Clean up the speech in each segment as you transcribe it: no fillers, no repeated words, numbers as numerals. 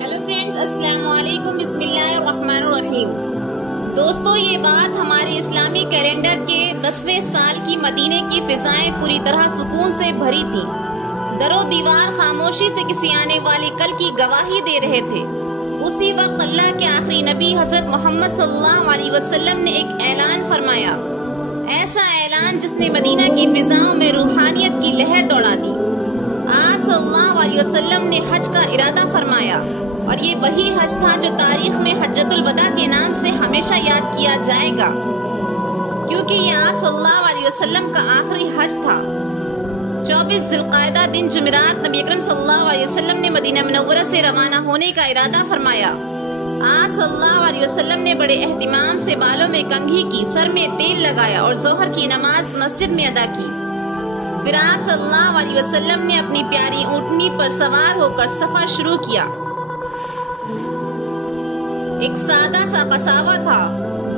Hello friends, السلام علیکم، بسم اللہ الرحمن الرحیم۔ دوستو، یہ بات ہمارے اسلامی کیلنڈر کے 10ویں سال کی مدینے کی فضائیں پوری طرح سکون سے بھری تھی۔ در و دیوار خاموشی سے کسی آنے والے کل کی گواہی دے رہے تھے۔ اسی وقت اللہ کے آخری نبی حضرت محمد صلی اللہ علیہ وسلم نے ایک اعلان فرمایا، ایسا اعلان جس نے مدینہ کی فضاؤں میں روحانیت کی لہر دوڑا دی۔ آپ صلی اللہ علیہ وسلم نے حج کا ارادہ فرمایا، اور یہ وہی حج تھا جو تاریخ میں حجۃ الوداع کے نام سے ہمیشہ یاد کیا جائے گا، کیونکہ یہ آپ صلی اللہ علیہ وسلم کا آخری حج تھا۔ 24 ذی القعدہ دن جمعرات نبی اکرم صلی اللہ علیہ وسلم نے مدینہ منورہ سے روانہ ہونے کا ارادہ فرمایا۔ آپ صلی اللہ علیہ وسلم نے بڑے اہتمام سے بالوں میں کنگھی کی، سر میں تیل لگایا اور ظہر کی نماز مسجد میں ادا کی۔ پھر آپ صلی اللہ علیہ وسلم نے اپنی پیاری اونٹنی پر سوار ہو کر سفر شروع کیا۔ ایک سادہ سا قصابہ تھا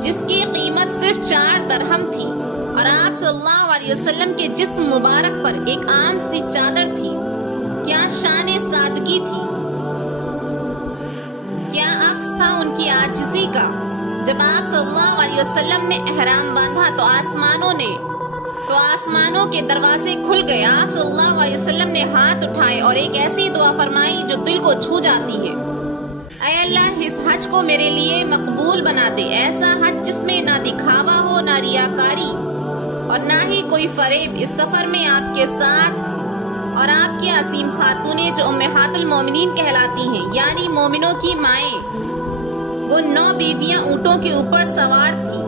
جس کی قیمت صرف 4 درہم تھی، اور آپ صلی اللہ علیہ وسلم کے جسم مبارک پر ایک عام سی چادر تھی۔ کیا شان سادگی تھی، کیا عکس تھا ان کی عاجزی کا۔ جب آپ صلی اللہ علیہ وسلم نے احرام باندھا تو آسمانوں کے دروازے کھل گئے۔ آپ صلی اللہ علیہ وسلم نے ہاتھ اٹھائے اور ایک ایسی دعا فرمائی جو دل کو چھو جاتی ہے، اے اللہ، اس حج کو میرے لیے مقبول بنا دے، ایسا حج جس میں نہ دکھاوا ہو، نہ ریاکاری اور نہ ہی کوئی فریب۔ اس سفر میں آپ کے ساتھ اور آپ کی عظیم خاتونیں جو امہات المومنین کہلاتی ہیں، یعنی مومنوں کی مائیں، وہ 9 بیویاں اونٹوں کے اوپر سوار تھیں۔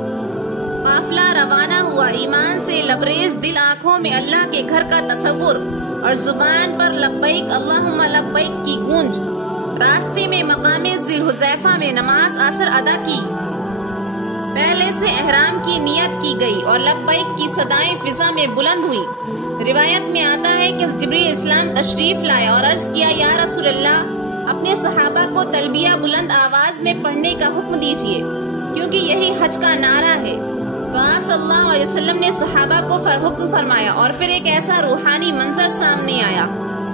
قافلہ روانہ ہوا، ایمان سے لبریز دل، آنکھوں میں اللہ کے گھر کا تصور اور زبان پر لبیک اللہم لبیک کی گونج۔ راستے میں مقام ذی الحلیفہ میں نماز عصر ادا کی، پہلے سے احرام کی نیت کی گئی اور لبیک کی صدائیں فضا میں بلند ہوئی۔ روایت میں آتا ہے کہ جبریل اسلام تشریف لائے اور عرض کیا، یا رسول اللہ، اپنے صحابہ کو تلبیہ بلند آواز میں پڑھنے کا حکم دیجیے، کیونکہ یہی حج کا نعرہ ہے۔ تو آپ صلی اللہ علیہ وسلم نے صحابہ کو حکم فرمایا، اور پھر ایک ایسا روحانی منظر سامنے آیا،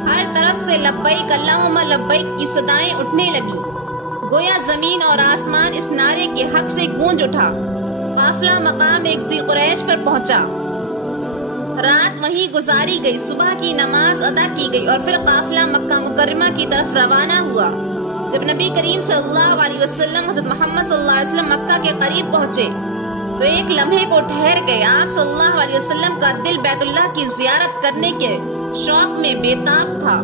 ہر طرف سے لبیک اللہم لبیک کی صدائیں اٹھنے لگی، گویا زمین اور آسمان اس نعرے کے حق سے گونج اٹھا۔ قافلہ مقام ایک ذی قریش پر پہنچا، رات وہیں گزاری گئی، صبح کی نماز ادا کی گئی اور پھر قافلہ مکہ مکرمہ کی طرف روانہ ہوا۔ جب نبی کریم صلی اللہ علیہ وسلم حضرت محمد صلی اللہ علیہ وسلم مکہ کے قریب پہنچے تو ایک لمحے کو ٹھہر گئے۔ آپ صلی اللہ علیہ وسلم کا دل بیت اللہ کی زیارت کرنے کے شوق میں بےتاب تھا۔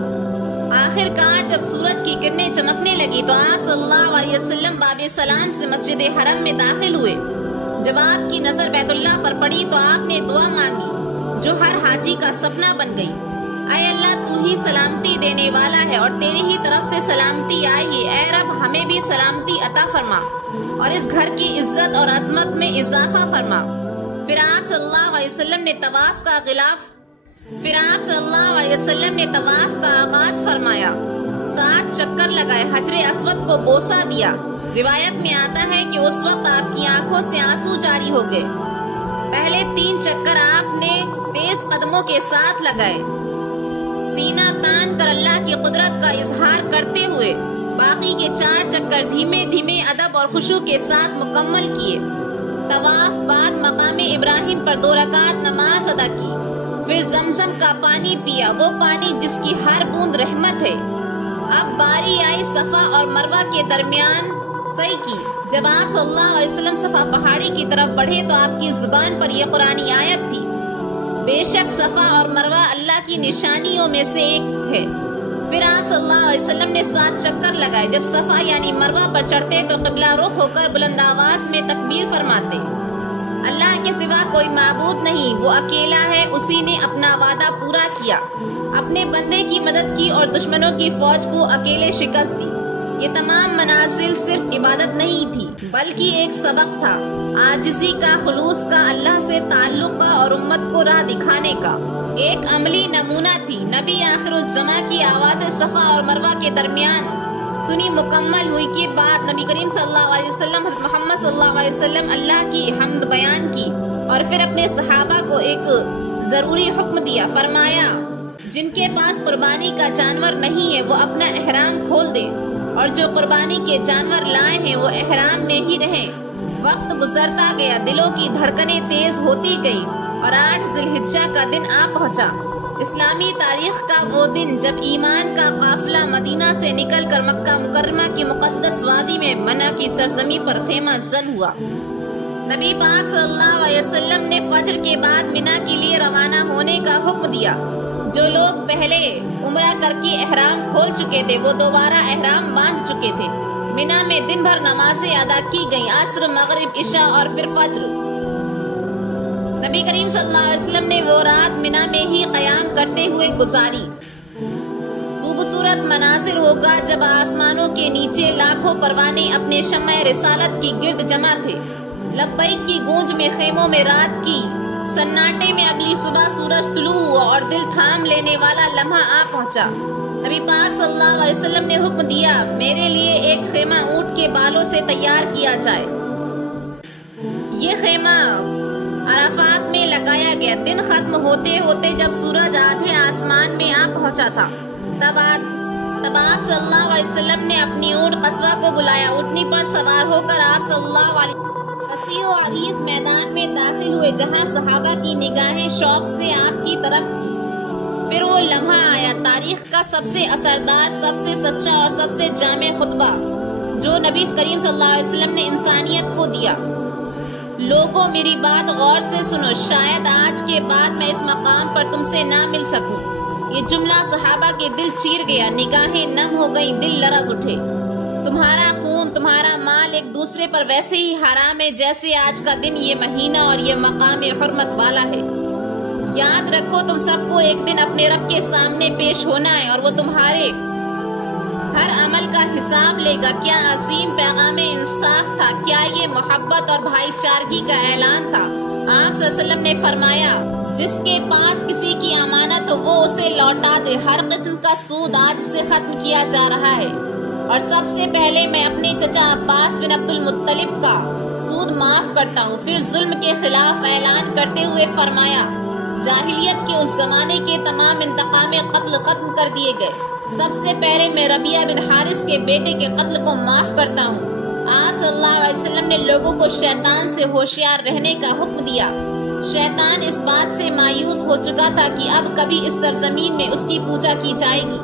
آخر کار جب سورج کی کرنیں چمکنے لگی تو آپ صلی اللہ علیہ وسلم باب سلام سے مسجد حرم میں داخل ہوئے۔ جب آپ کی نظر بیت اللہ پر پڑی تو آپ نے دعا مانگی جو ہر حاجی کا سپنا بن گئی، اے اللہ، تو ہی سلامتی دینے والا ہے اور تیری ہی طرف سے سلامتی آئی ہے، اے رب، ہمیں بھی سلامتی عطا فرما اور اس گھر کی عزت اور عظمت میں اضافہ فرما۔ پھر آپ صلی اللہ علیہ وسلم نے طواف کا آغاز فرمایا، 7 چکر لگائے، حجر اسود کو بوسہ دیا۔ روایت میں آتا ہے کہ اس وقت آپ کی آنکھوں سے آنسو جاری ہو گئے۔ پہلے 3 چکر آپ نے تیز قدموں کے ساتھ لگائے، سینہ تان کر اللہ کی قدرت کا اظہار کرتے ہوئے، باقی کے 4 چکر دھیمے دھیمے ادب اور خشوع کے ساتھ مکمل کیے۔ طواف بعد مقام ابراہیم پر 2 رکعت نماز ادا کی، پھر زمزم کا پانی پیا، وہ پانی جس کی ہر بوند رحمت ہے۔ اب باری آئی صفا اور مروہ کے درمیان سعی کی۔ جب آپ صلی اللہ علیہ وسلم صفا پہاڑی کی طرف بڑھے تو آپ کی زبان پر یہ قرآنی آیت تھی، بے شک صفا اور مروہ اللہ کی نشانیوں میں سے ایک ہے۔ پھر آپ صلی اللہ علیہ وسلم نے 7 چکر لگائے۔ جب صفا یعنی مروہ پر چڑھتے تو قبلہ رخ ہو کر بلند آواز میں تکبیر فرماتے، اللہ کے سوا کوئی معبود نہیں، وہ اکیلا ہے، اسی نے اپنا وعدہ پورا کیا، اپنے بندے کی مدد کی اور دشمنوں کی فوج کو اکیلے شکست دی۔ یہ تمام منازل صرف عبادت نہیں تھی بلکہ ایک سبق تھا، عاجزی کا، خلوص کا، اللہ سے تعلق کا اور امت کو راہ دکھانے کا۔ ایک عملی نمونہ تھی۔ نبی آخر الزماں کی آواز صفا اور مروہ کے درمیان سنی مکمل ہوئی کے بعد نبی کریم صلی اللہ علیہ وسلم حضرت محمد صلی اللہ علیہ وسلم اللہ کی حمد بیان کی اور پھر اپنے صحابہ کو ایک ضروری حکم دیا، فرمایا، جن کے پاس قربانی کا جانور نہیں ہے وہ اپنا احرام کھول دیں اور جو قربانی کے جانور لائے ہیں وہ احرام میں ہی رہیں۔ وقت گزرتا گیا، دلوں کی دھڑکنیں تیز ہوتی گئی اور 8 ذی الحجہ کا دن آ پہنچا، اسلامی تاریخ کا وہ دن جب ایمان کا قافلہ مدینہ سے نکل کر مکہ مکرمہ کی مقدس وادی میں منع کی سرزمین پر خیمہ زن ہوا۔ نبی پاک صلی اللہ علیہ وسلم نے فجر کے بعد منع کے لیے روانہ ہونے کا حکم دیا۔ جو لوگ پہلے عمرہ کر کے احرام کھول چکے تھے وہ دوبارہ احرام باندھ چکے تھے۔ منع میں دن بھر نمازیں ادا کی گئیں، عصر، مغرب، عشاء اور پھر فجر۔ نبی کریم صلی اللہ علیہ وسلم نے وہ رات منع میں ہی قیام کرتے ہوئے گزاری۔ خوبصورت مناظر ہوگا جب آسمانوں کے نیچے لاکھوں پروانے اپنے شمع رسالت کی گرد جمع تھے۔ لبیک کی گونج میں خیموں میں رات کی سناٹے میں اگلی صبح سورج طلوع ہوا اور دل تھام لینے والا لمحہ آ پہنچا۔ نبی پاک صلی اللہ علیہ وسلم نے حکم دیا، میرے لیے ایک خیمہ اونٹ کے بالوں سے تیار کیا جائے۔ یہ خیمہ عرفات میں لگایا گیا۔ دن ختم ہوتے ہوتے جب سورج آدھے آسمان میں آ پہنچا تھا تب آپ صلی اللہ علیہ وسلم نے اپنی اونٹ قصوہ کو بلایا۔ اونٹنی پر سوار ہو کر آپ صلی اللہ علیہ وسلم وسیع و عریض میدان میں داخل ہوئے جہاں صحابہ کی نگاہیں شوق سے آپ کی طرف تھی۔ پھر وہ لمحہ آیا، تاریخ کا سب سے اثردار، سب سے سچا اور سب سے جامع خطبہ جو نبی کریم صلی اللہ علیہ وسلم نے انسانیت کو دیا۔ لوگوں میری بات غور سے سنو، شاید آج کے بعد میں اس مقام پر تم سے نہ مل سکوں۔ یہ جملہ صحابہ کے دل چیر گیا، نگاہیں نم ہو گئیں، دل لرز اٹھے۔ تمہارا خون، تمہارا مال ایک دوسرے پر ویسے ہی حرام ہے جیسے آج کا دن، یہ مہینہ اور یہ مقام حرمت والا ہے۔ یاد رکھو تم سب کو ایک دن اپنے رب کے سامنے پیش ہونا ہے اور وہ تمہارے ہر عمل کا حساب لے گا۔ کیا عظیم پیغام انصاف تھا، کیا یہ محبت اور بھائی چارگی کا اعلان تھا۔ آپ صلی اللہ علیہ وسلم نے فرمایا، جس کے پاس کسی کی امانت ہو وہ اسے لوٹا دے۔ ہر قسم کا سود آج سے ختم کیا جا رہا ہے اور سب سے پہلے میں اپنے چچا عباس بن عبد المطلب کا سود معاف کرتا ہوں۔ پھر ظلم کے خلاف اعلان کرتے ہوئے فرمایا، جاہلیت کے اس زمانے کے تمام انتقام قتل ختم کر دیے گئے۔ سب سے پہلے میں ربیعہ بن حارث کے بیٹے کے قتل کو معاف کرتا ہوں۔ آپ صلی اللہ علیہ وسلم نے لوگوں کو شیطان سے ہوشیار رہنے کا حکم دیا۔ شیطان اس بات سے مایوس ہو چکا تھا کہ اب کبھی اس سرزمین میں اس کی پوجا کی جائے گی،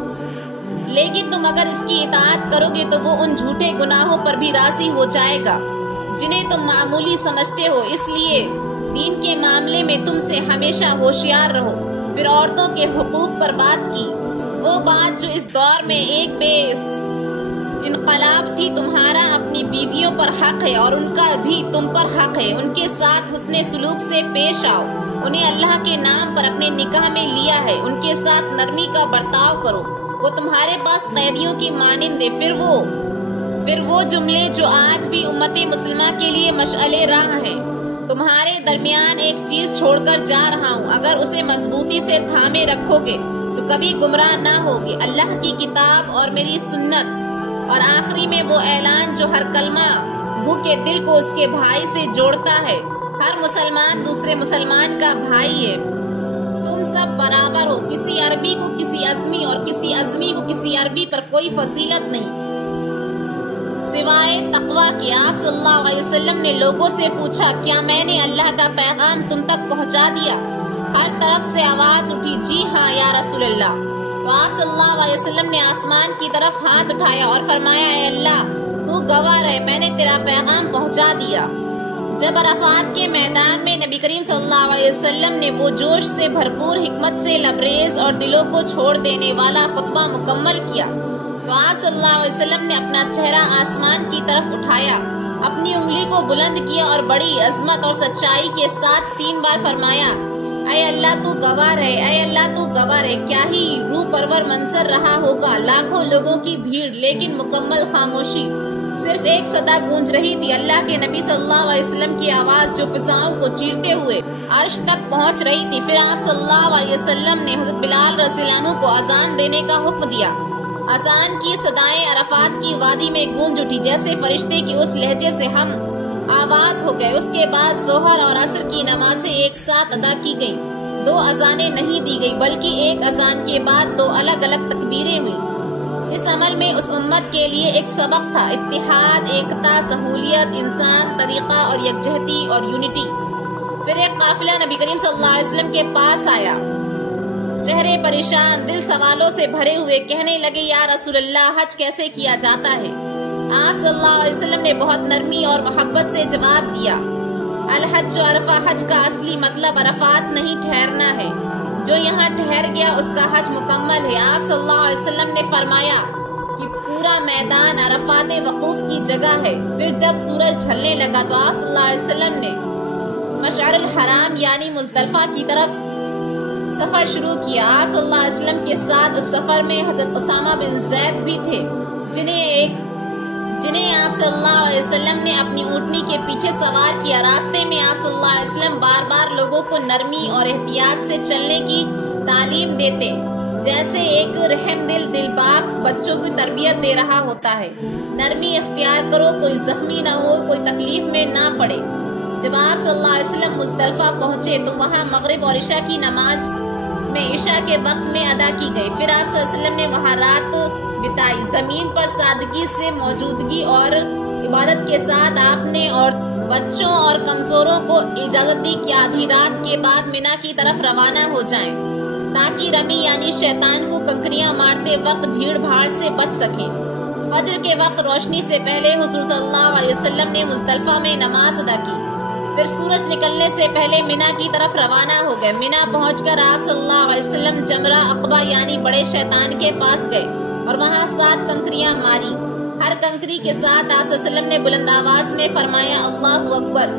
لیکن تم اگر اس کی اطاعت کرو گے تو وہ ان جھوٹے گناہوں پر بھی راضی ہو جائے گا جنہیں تم معمولی سمجھتے ہو۔ اس لیے دین کے معاملے میں تم سے ہمیشہ ہوشیار رہو۔ پھر عورتوں کے حقوق پر بات کی، وہ بات جو اس دور میں ایک بے انقلاب تھی۔ تمہارا اپنی بیویوں پر حق ہے اور ان کا بھی تم پر حق ہے۔ ان کے ساتھ حسن سلوک سے پیش آؤ، انہیں اللہ کے نام پر اپنے نکاح میں لیا ہے، ان کے ساتھ نرمی کا برتاؤ کرو، وہ تمہارے پاس قیدیوں کی مانند ہے۔ پھر وہ جملے جو آج بھی امت مسلمہ کے لیے مشعل راہ ہیں۔ تمہارے درمیان ایک چیز چھوڑ کر جا رہا ہوں، اگر اسے مضبوطی سے تھامے رکھو گے تو کبھی گمراہ نہ ہوگے۔ اللہ کی کتاب اور میری سنت، اور آخری میں وہ اعلان جو ہر کلمہ گو کے دل کو اس کے بھائی سے جوڑتا ہے۔ ہر مسلمان دوسرے مسلمان کا بھائی ہے، تم سب برابر ہو۔ کسی عربی کو کسی عجمی اور کسی عجمی کو کسی عربی پر کوئی فضیلت نہیں سوائے تقویٰ کی۔ آپ صلی اللہ علیہ وسلم نے لوگوں سے پوچھا، کیا میں نے اللہ کا پیغام تم تک پہنچا دیا؟ ہر طرف سے آواز اٹھی، جی ہاں یا رسول اللہ۔ تو آپ صلی اللہ علیہ وسلم نے آسمان کی طرف ہاتھ اٹھایا اور فرمایا، اے اللہ تو گواہ رہے، میں نے تیرا پیغام پہنچا دیا۔ جب عرفات کے میدان میں نبی کریم صلی اللہ علیہ وسلم نے وہ جوش سے بھرپور، حکمت سے لبریز اور دلوں کو چھوڑ دینے والا خطبہ مکمل کیا تو آپ صلی اللہ علیہ وسلم نے اپنا چہرہ آسمان کی طرف اٹھایا، اپنی انگلی کو بلند کیا اور بڑی عظمت اور سچائی کے ساتھ 3 بار فرمایا، اے اللہ تو گواہ رہے، اے اللہ تو گواہ رہے۔ کیا ہی روح پرور منظر رہا ہوگا، لاکھوں لوگوں کی بھیڑ، لیکن مکمل خاموشی، صرف ایک صدا گونج رہی تھی، اللہ کے نبی صلی اللہ علیہ وسلم کی آواز جو فضاؤں کو چیرتے ہوئے عرش تک پہنچ رہی تھی۔ پھر آپ صلی اللہ علیہ وسلم نے حضرت بلال رضی اللہ عنہ کو اذان دینے کا حکم دیا۔ اذان کی صدائیں عرفات کی وادی میں گونج اٹھی، جیسے فرشتے کی اس لہجے سے ہم آواز ہو گئے۔ اس کے بعد ظہر اور عصر کی نمازیں ایک ساتھ ادا کی گئیں۔ 2 اذانیں نہیں دی گئی، بلکہ ایک اذان کے بعد 2 الگ الگ تکبیریں ہوئیں۔ اس عمل میں اس امت کے لیے ایک سبق تھا، اتحاد، ایکتا، سہولیت، انسان، طریقہ اور یکجہتی اور یونٹی۔ پھر ایک قافلہ نبی کریم صلی اللہ علیہ وسلم کے پاس آیا، چہرے پریشان، دل سوالوں سے بھرے ہوئے، کہنے لگے یا رسول اللہ حج کیسے کیا جاتا ہے؟ آپ صلی اللہ علیہ وسلم نے بہت نرمی اور محبت سے جواب دیا، الحج عرفہ، حج کا اصلی مطلب عرفات نہیں ٹھہرنا ہے، جو یہاں ٹھہر گیا اس کا حج مکمل ہے۔ آپ صلی اللہ علیہ وسلم نے فرمایا کہ پورا میدان عرفات وقوف کی جگہ ہے۔ پھر جب سورج ڈھلنے لگا تو آپ صلی اللہ علیہ وسلم نے مشعر الحرام یعنی مزدلفہ کی طرف سفر شروع کیا۔ آپ صلی اللہ علیہ وسلم کے ساتھ اس سفر میں حضرت اسامہ بن زید بھی تھے، جنہیں آپ صلی اللہ علیہ وسلم نے اپنی اونٹنی کے پیچھے سوار کیا۔ راستے میں آپ صلی اللہ علیہ وسلم بار بار لوگوں کو نرمی اور احتیاط سے چلنے کی تعلیم دیتے، جیسے ایک رحم دل باپ بچوں کی تربیت دے رہا ہوتا ہے۔ نرمی اختیار کرو، کوئی زخمی نہ ہو، کوئی تکلیف میں نہ پڑے۔ جب آپ صلی اللہ علیہ وسلم مزدلفہ پہنچے تو وہاں مغرب اور عشاء کی نماز میں عشاء کے وقت میں ادا کی گئی۔ پھر آپ صلی اللہ علیہ وسلم نے وہاں رات بتائی۔ زمین پر سادگی سے موجودگی اور عبادت کے ساتھ آپ نے اور بچوں اور کمزوروں کو اجازت دی کہ آدھی رات کے بعد منا کی طرف روانہ ہو جائیں، تاکہ رمی یعنی شیطان کو کنکریاں مارتے وقت بھیڑ بھاڑ سے بچ سکیں۔ فجر کے وقت روشنی سے پہلے حضور صلی اللہ علیہ وسلم نے مزدلفہ میں نماز ادا کی، پھر سورج نکلنے سے پہلے منا کی طرف روانہ ہو گئے۔ منا پہنچ کر آپ صلی اللہ علیہ وسلم جمرہ عقبہ یعنی بڑے شیطان کے پاس گئے اور وہاں 7 کنکریاں ماری۔ ہر کنکری کے ساتھ آپ صلی اللہ علیہ وسلم نے بلند آواز میں فرمایا اللہ اکبر۔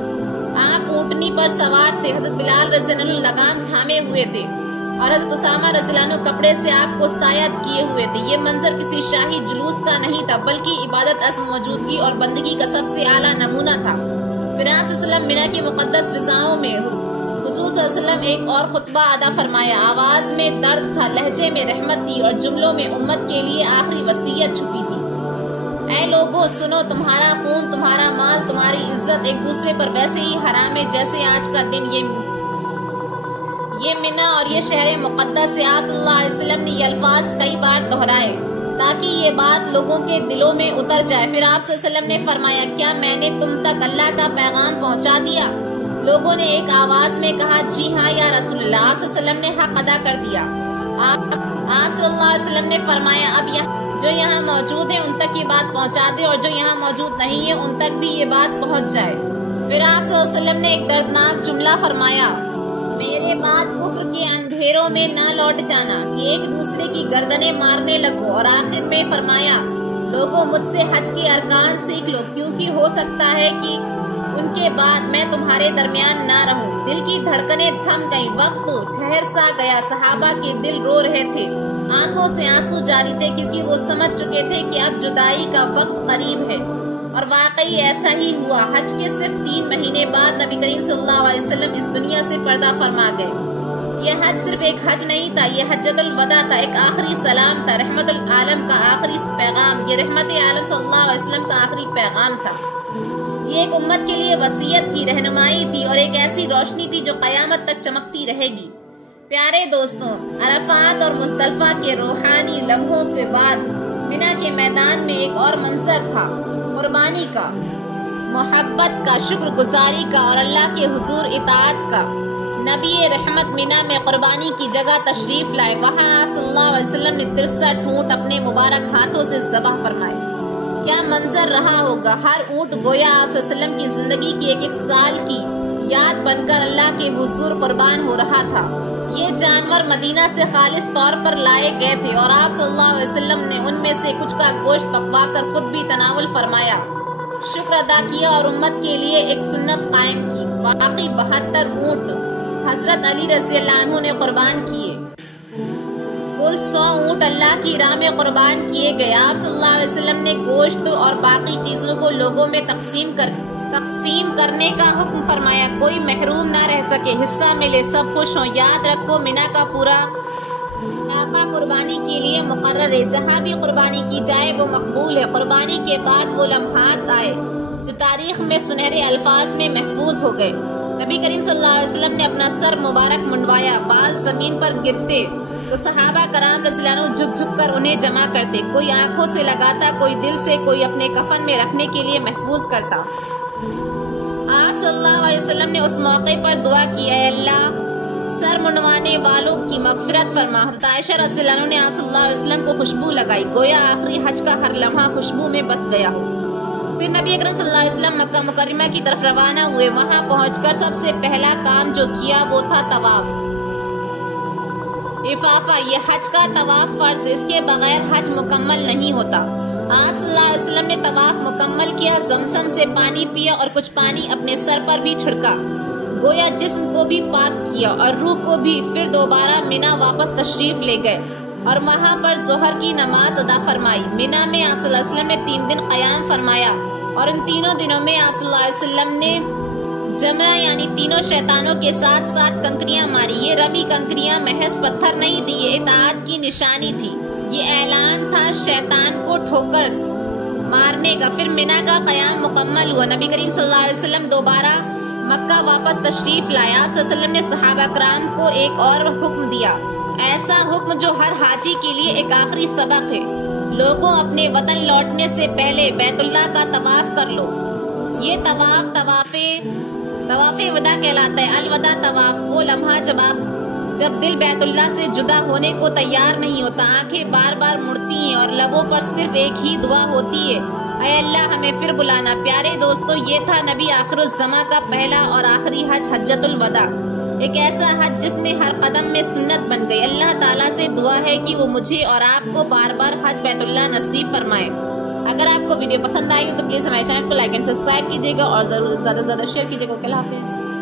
آپ اونٹنی پر سوار تھے، حضرت بلال رضی اللہ عنہ لگام تھامے ہوئے تھے اور حضرت اسامہ رضی اللہ عنہ کپڑے سے آپ کو سایہ کیے ہوئے تھے۔ یہ منظر کسی شاہی جلوس کا نہیں تھا، بلکہ عبادت، عزم، موجودگی اور بندگی کا سب سے اعلیٰ نمونہ تھا۔ پھر آپ صلی اللہ علیہ وسلم منا کی مقدس فضاؤں میں حضور صلی اللہ علیہ وسلم ایک اور خطبہ ادا فرمایا۔ آواز میں درد تھا، لہجے میں رحمت تھی اور جملوں میں امت کے لیے آخری وصیت چھپی تھی۔ اے لوگو سنو، تمہارا خون، تمہارا مال، تمہاری عزت ایک دوسرے پر ویسے ہی حرام ہے جیسے آج کا دن۔ یہ منا اور یہ شہر مقدس سے آپ صلی اللہ علیہ وسلم نے یہ الفاظ کئی بار دہرائے تاکہ یہ بات لوگوں کے دلوں میں اتر جائے۔ پھر آپ صلی اللہ علیہ وسلم نے فرمایا کیا میں نے تم تک اللہ کا پیغام پہنچا دیا؟ لوگوں نے ایک آواز میں کہا جی ہاں یا رسول اللہ۔ آپ صلی اللہ علیہ وسلم نے حق ادا کر دیا۔ آپ صلی اللہ علیہ وسلم نے فرمایا اب جو یہاں موجود ہیں ان تک یہ بات پہنچا دے اور جو یہاں موجود نہیں ہے ان تک بھی یہ بات پہنچ جائے۔ پھر آپ صلی اللہ علیہ وسلم نے ایک دردناک جملہ فرمایا، میرے بعد کفر کے اندھیروں میں نہ لوٹ جانا کہ ایک دوسرے کی گردنیں مارنے لگو، اور آخر میں فرمایا لوگوں مجھ سے حج کے ارکان سیکھ لو، کیونکہ ہو سکتا ہے کہ ان کے بعد میں تمہارے درمیان نہ رہوں۔ دل کی دھڑکنیں تھم گئیں، وقت ٹھہر سا گیا، صحابہ کے دل رو رہے تھے، آنکھوں سے آنسو جاری تھے، کیونکہ وہ سمجھ چکے تھے کہ اب جدائی کا وقت قریب ہے۔ اور واقعی ایسا ہی ہوا۔ حج کے صرف 3 مہینے بعد نبی کریم صلی اللہ علیہ وسلم اس دنیا سے پردہ فرما گئے۔ یہ حج صرف ایک حج نہیں تھا، یہ حجۃ الوداع تھا، ایک آخری سلام تھا، رحمت العالم کا آخری پیغام، یہ رحمت عالم صلی اللہ علیہ وسلم کا آخری پیغام تھا۔ یہ ایک امت کے لیے وصیت تھی، رہنمائی تھی اور ایک ایسی روشنی تھی جو قیامت تک چمکتی رہے گی۔ پیارے دوستوں، عرفات اور مزدلفہ کے روحانی لمحوں کے بعد منا کے میدان میں ایک اور منظر تھا، قربانی کا، محبت کا، شکر گزاری کا اور اللہ کے حضور اطاعت کا۔ نبی رحمت منا میں قربانی کی جگہ تشریف لائے، وہاں آپ صلی اللہ علیہ وسلم نے 63 اونٹ اپنے مبارک ہاتھوں سے ذبح فرمائے۔ کیا منظر رہا ہوگا! ہر اونٹ گویا آپ صلی اللہ علیہ وسلم کی زندگی کی ایک سال کی یاد بن کر اللہ کے حضور قربان ہو رہا تھا۔ یہ جانور مدینہ سے خالص طور پر لائے گئے تھے اور آپ صلی اللہ علیہ وسلم نے ان میں سے کچھ کا گوشت پکوا کر خود بھی تناول فرمایا، شکر ادا کیا اور امت کے لیے ایک سنت قائم کی۔ باقی 72 اونٹ حضرت علی رضی اللہ عنہ نے قربان کیے۔ کل 100 اونٹ اللہ کی راہ میں قربان کیے گئے۔ آپ صلی اللہ علیہ وسلم نے گوشت اور باقی چیزوں کو لوگوں میں تقسیم کرنے کا حکم فرمایا، کوئی محروم نہ رہ سکے، حصہ ملے، سب خوش ہوں۔ یاد رکھو منا کا پورا علاقہ قربانی کے لیے مقرر ہے، جہاں بھی قربانی کی جائے وہ مقبول ہے۔ قربانی کے بعد وہ لمحات آئے جو تاریخ میں سنہرے الفاظ میں محفوظ ہو گئے۔ نبی کریم صلی اللہ علیہ وسلم نے اپنا سر مبارک منڈوایا، بال زمین پر گرتے تو صحابہ کرام رضی اللہ عنہ جھک جھک کر انہیں جمع کرتے، کوئی آنکھوں سے لگاتا، کوئی دل سے، کوئی اپنے کفن میں رکھنے کے لیے محفوظ کرتا۔ آپ صلی اللہ علیہ وسلم نے اس موقع پر دعا کی، اے اللہ سر منڈوانے والوں کی مغفرت فرما۔ حضرت عائشہ رضی اللہ عنہ نے آپ صلی اللہ علیہ وسلم کو خوشبو لگائی، گویا آخری حج کا ہر لمحہ خوشبو میں بس گیا ہو۔ پھر نبی اکرم صلی اللہ علیہ وسلم مکہ مکرمہ کی طرف روانہ ہوئے۔ وہاں پہنچ کر سب سے پہلا کام جو کیا وہ تھا طواف افاقہ۔ یہ حج کا طواف فرض، اس کے بغیر حج مکمل نہیں ہوتا۔ آپ صلی اللہ علیہ وسلم نے طواف مکمل کیا، زمزم سے پانی پیا اور کچھ پانی اپنے سر پر بھی چھڑکا، گویا جسم کو بھی پاک کیا اور روح کو بھی۔ پھر دوبارہ مینا واپس تشریف لے گئے اور وہاں پر ظہر کی نماز ادا فرمائی۔ مینا میں آپ صلی اللہ علیہ وسلم نے 3 دن قیام فرمایا اور ان تینوں دنوں میں آپ صلی اللہ علیہ وسلم نے جمرہ یعنی تینوں شیطانوں کے ساتھ ساتھ کنکریاں ماری۔ یہ رمی کنکریاں محض پتھر نہیں تھی، یہ اطاعت کی نشانی تھی، یہ اعلان تھا شیطان کو ٹھوکر مارنے کا۔ پھر مینا کا قیام مکمل ہوا، نبی کریم صلی اللہ علیہ وسلم دوبارہ مکہ واپس تشریف لائے۔ آپ صلی اللہ علیہ وسلم نے صحابہ کرام کو ایک اور حکم دیا، ایسا حکم جو ہر حاجی کے لیے ایک آخری سبق ہے۔ لوگوں اپنے وطن لوٹنے سے پہلے بیت اللہ کا طواف کر لو۔ یہ طواف وداع کہلاتا ہے۔ الوداع طواف وہ لمحہ جب دل بیت اللہ سے جدا ہونے کو تیار نہیں ہوتا، آنکھیں بار بار مڑتی ہیں اور لبوں پر صرف ایک ہی دعا ہوتی ہے، اے اللہ ہمیں پھر بلانا۔ پیارے دوستو، یہ تھا نبی آخر الزماں کا پہلا اور آخری حج، حجۃ الوداع، ایک ایسا حج جس میں ہر قدم میں سنت بن گئی۔ اللہ تعالیٰ سے دعا ہے کہ وہ مجھے اور آپ کو بار بار حج بیت اللہ نصیب فرمائے۔ اگر آپ کو ویڈیو پسند آئی ہو تو پلیز ہمارے چینل کو لائک اینڈ سبسکرائب کیجیے گا اور ضرور زیادہ سے زیادہ شیئر کیجیے گا۔ اللہ حافظ۔